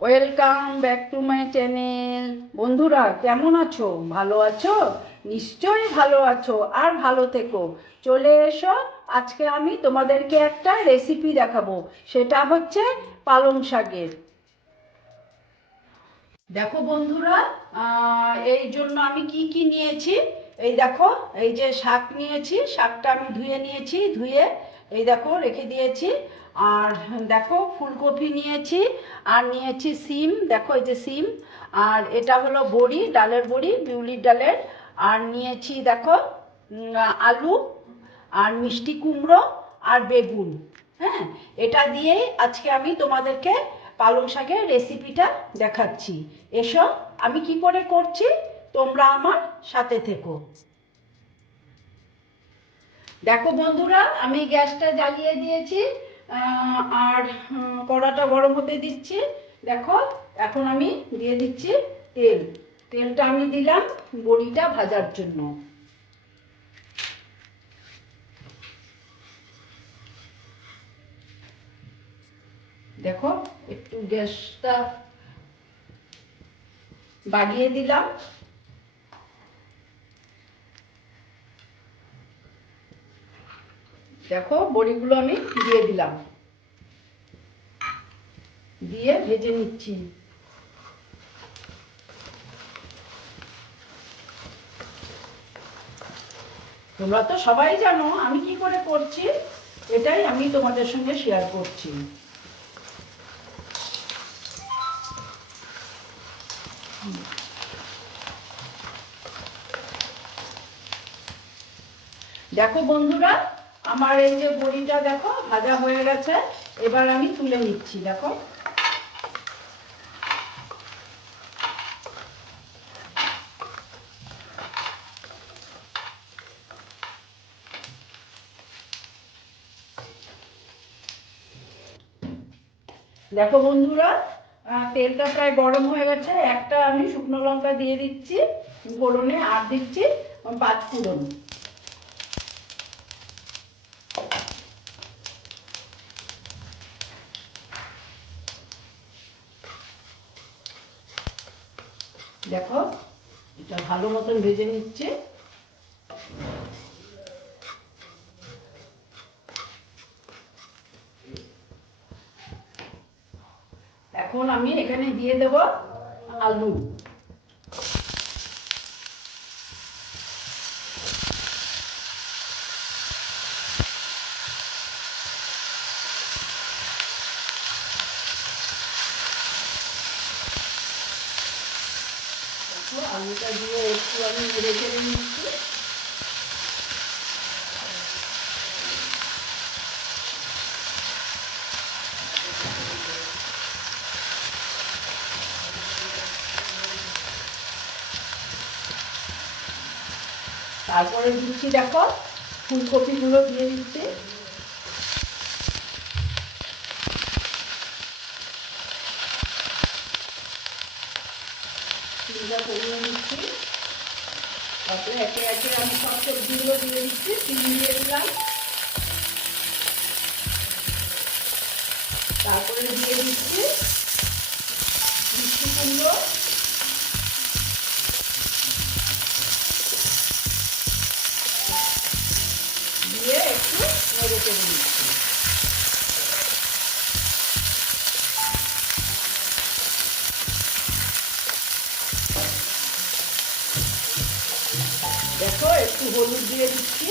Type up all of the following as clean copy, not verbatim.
Welcome back to my channel. বন্ধুরা কেমন আছো? ভালো আছো? নিশ্চয়ই ভালো আছো, আর ভালো থেকো। চলে এসো, আজকে আমি তোমাদেরকে একটা রেসিপি দেখাবো। সেটা হচ্ছে পালং শাকের। দেখো বন্ধুরা, এই জন্য আমি কি কি নিয়েছি। এই দেখো, এই যে শাক নিয়েছি, শাকটা আমি ধুয়ে নিয়েছি, ধুয়ে এই দেখো রেখে দিয়েছি। আর দেখো ফুলকপি নিয়েছি, আর নিয়েছি সিম, দেখো এই যে সিম। আর এটা হলো বড়ি, ডালের বড়ি, বিউলির ডালের। আর নিয়েছি দেখো আলু, আর মিষ্টি কুমড়ো, আর বেগুন। হ্যাঁ, এটা দিয়েই আজকে আমি তোমাদেরকে পালং শাকের রেসিপিটা দেখাচ্ছি। এসো, আমি কি করে করছি তোমরা আমার সাথে থেকো। দেখো বন্ধুরা, আমি গ্যাসটা জ্বালিয়ে দিয়েছি, আর কড়াটা গরম হতে দিচ্ছি। দেখো, এখন আমি দিয়ে দিচ্ছি তেল। তেলটা আমি দিলাম বড়িটা ভাজার জন্য। দেখো, একটু গ্যাসটা বাড়িয়ে দিলাম। দেখো বড়িগুলো আমি দিয়ে দিলাম, দিয়ে ভেজে নিচ্ছি। তোমরা তো সবাই জানো আমি কি করে করছি, এটাই আমি তোমাদের সঙ্গে শেয়ার করছি। দেখো বন্ধুরা, আমার এই যে বড়িটা দেখো ভাজা হয়ে গেছে। এবার আমি তুলে নিচ্ছি। দেখো, দেখো বন্ধুরা, তেলটা প্রায় গরম হয়ে গেছে। একটা আমি শুকনো লঙ্কা দিয়ে দিচ্ছি ফোড়নে, আর দিচ্ছি পাঁচ ফোড়ন। দেখো, এটা ভালো মতন ভেজে নিচ্ছে। এখন আমি এখানে দিয়ে দেব আলু। আলুটা দিয়ে একটু আমি নেড়ে চেড়ে নিচ্ছি। তারপরে দিচ্ছি দেখো ফুলকপিগুলো দিয়ে দিচ্ছি। চিনিটা কমিয়ে নিচ্ছি। তারপরে একে একে আমি সব সবজিগুলো দিয়ে দিচ্ছি। চিনি দিয়ে দিলাম, তারপরে দিয়ে দিচ্ছি মিষ্টি কুমড়ো, দিয়ে একটু নেড়ে চেড়ে দিচ্ছি। দেখো, একটু হলুদ দিয়ে দিচ্ছি।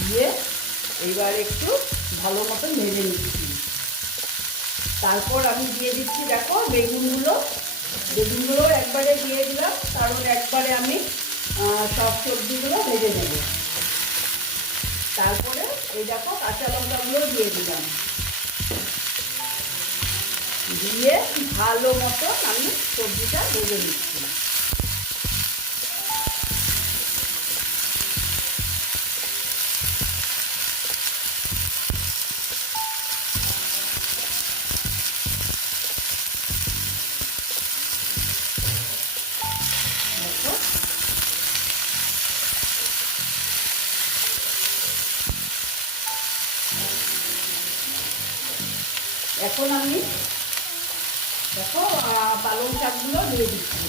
দিয়ে এইবার একটু ভালো মতন ভেজে নিচ্ছি। তারপর আমি দিয়ে দিচ্ছি দেখো বেগুনগুলো। বেগুনগুলো একবারে দিয়ে দিলাম, কারণ একবারে আমি সব সবজিগুলো ভেজে নেব। তারপরে এই দেখো কাঁচা লঙ্কাগুলো দিয়ে দিলাম, দিয়ে ভালো মতন আমি সবজিটা ভেজে নিচ্ছি। দেখো, এখন আমি দেখো পালং শাকগুলো দিয়ে দিচ্ছি।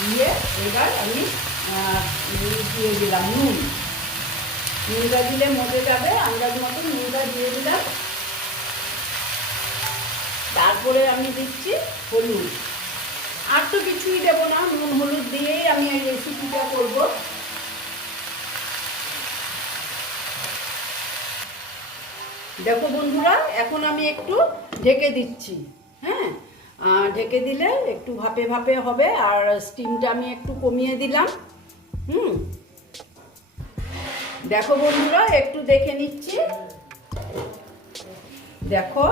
দিয়ে এবার আমি দিয়ে দিলাম নুনটা দিলে মজে যাবে, আন্দাজ মতো নুনটা দিয়ে দিলাম। তারপরে আমি দিচ্ছি হলুদ। আর তো কিছুই দেবো না, নুন হলুদ দিয়েই আমি এই রেসিপিটা করব। দেখো বন্ধুরা, এখন আমি একটু ঢেকে দিচ্ছি। হ্যাঁ, ঢেকে দিলে একটু ভাপে ভাপে হবে, আর স্টিমটা আমি একটু কমিয়ে দিলাম। দেখো বন্ধুরা, একটু দেখে নিচ্ছি। দেখো,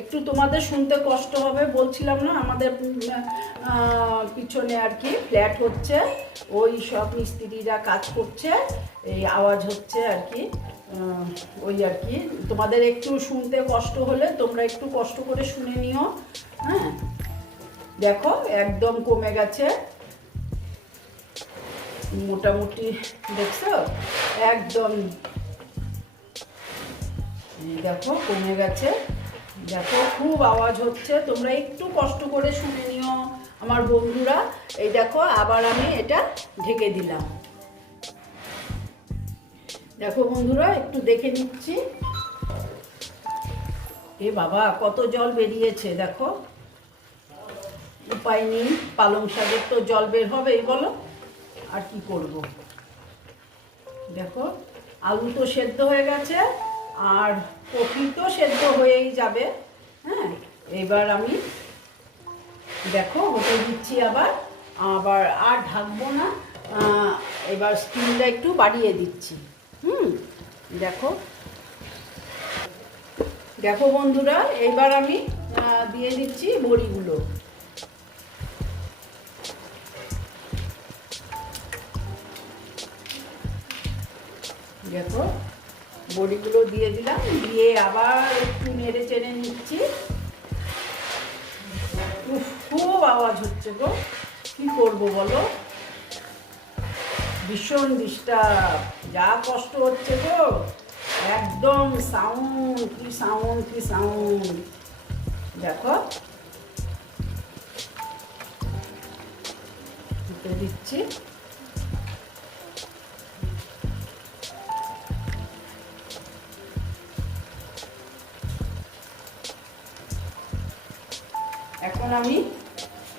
একটু তোমাদের শুনতে কষ্ট হবে, বলছিলাম না আমাদের পিছনে আর কি ফ্ল্যাট হচ্ছে, ওই সব মিস্ত্রিরা কাজ করছে, এই আওয়াজ হচ্ছে আর কি। ওই আর কি তোমাদের একটু শুনতে কষ্ট হলে তোমরা একটু কষ্ট করে শুনে নিও। হ্যাঁ, দেখো একদম কমে গেছে মোটামুটি, দেখছো একদম, দেখো কমে গেছে। দেখো খুব আওয়াজ হচ্ছে, তোমরা একটু কষ্ট করে শুনে নিও আমার বন্ধুরা। এই দেখো আবার আমি এটা ঢেকে দিলাম। দেখো বন্ধুরা, একটু দেখে নিচ্ছি। এ বাবা, কত জল বেরিয়েছে দেখো। উপায় নেই, পালং শাকের তো জল বের হবেই, বলো আর কি করব। দেখো আলু তো সেদ্ধ হয়ে গেছে, আর কফি তো সেদ্ধ হয়েই যাবে। হ্যাঁ, এবার আমি দেখো হতে দিচ্ছি আবার আবার আর ঢাকবো না, এবার স্টিমটা একটু বাড়িয়ে দিচ্ছি। দেখো দেখো বন্ধুরা, এবার আমি দিয়ে দিচ্ছি বড়িগুলো। দেখো বড়িগুলো দিয়ে দিলাম, দিয়ে আবার একটু নেড়ে চেড়ে নিচ্ছি। খুব আওয়াজ হচ্ছে গো, কি করব বলো, ভীষণ ডিস্টার্ব, যা কষ্ট হচ্ছে গো, একদম সাউন্ড কি সাউন্ড কি সাউন্ড। দেখো দিচ্ছি। এখন আমি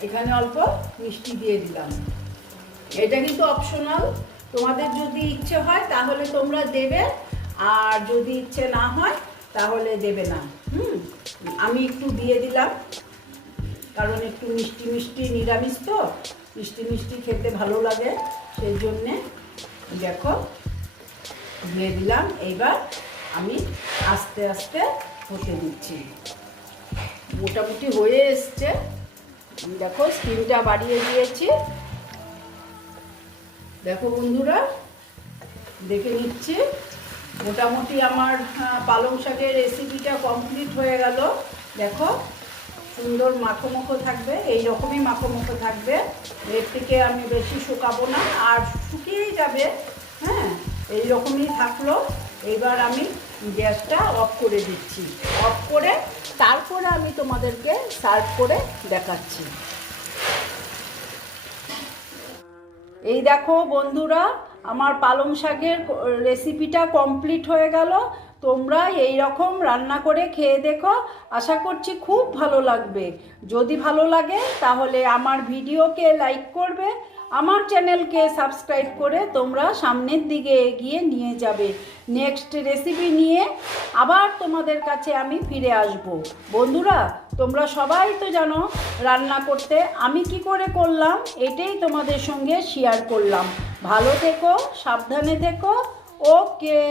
এখানে অল্প মিষ্টি দিয়ে দিলাম। এটা কিন্তু অপশনাল, তোমাদের যদি ইচ্ছে হয় তাহলে তোমরা দেবে, আর যদি ইচ্ছে না হয় তাহলে দেবে না। আমি একটু দিয়ে দিলাম, কারণ একটু মিষ্টি মিষ্টি, নিরামিষ তো মিষ্টি মিষ্টি খেতে ভালো লাগে, সেই জন্যে দেখো দিয়ে দিলাম। এইবার আমি আস্তে আস্তে হতে দিচ্ছি। মোটামুটি হয়ে এসছে, দেখো স্টিমটা বাড়িয়ে দিয়েছি। দেখো বন্ধুরা, দেখে নিচ্ছি, মোটামুটি আমার পালং শাকের রেসিপিটা কমপ্লিট হয়ে গেল। দেখো সুন্দর মাখো মাখো থাকবে, এই রকমই মাখো মাখো থাকবে, এর থেকে আমি বেশি শুকাবো না, আর শুকিয়েই যাবে। হ্যাঁ, এই রকমই থাকলো। এবার আমি গ্যাসটা অফ করে দিচ্ছি, অফ করে তারপরে আমি তোমাদেরকে সার্ভ করে দেখাচ্ছি। এই দেখো বন্ধুরা, আমার পালং শাকের রেসিপিটা কমপ্লিট হয়ে গেল। তোমরা এই রকম রান্না করে খেয়ে দেখো, আশা করছি খুব ভালো লাগবে। যদি ভালো লাগে তাহলে আমার ভিডিওকে লাইক করবে, আমার চ্যানেলকে সাবস্ক্রাইব করে তোমরা সামনের দিকে এগিয়ে নিয়ে যাবে। নেক্সট রেসিপি নিয়ে আবার তোমাদের কাছে আমি ফিরে আসব। বন্ধুরা, তোমরা সবাই তো জানো রান্না করতে আমি কি করে করলাম, এটাই তোমাদের সঙ্গে শেয়ার করলাম। ভালো থেকো, সাবধানে থেকো, ওকে।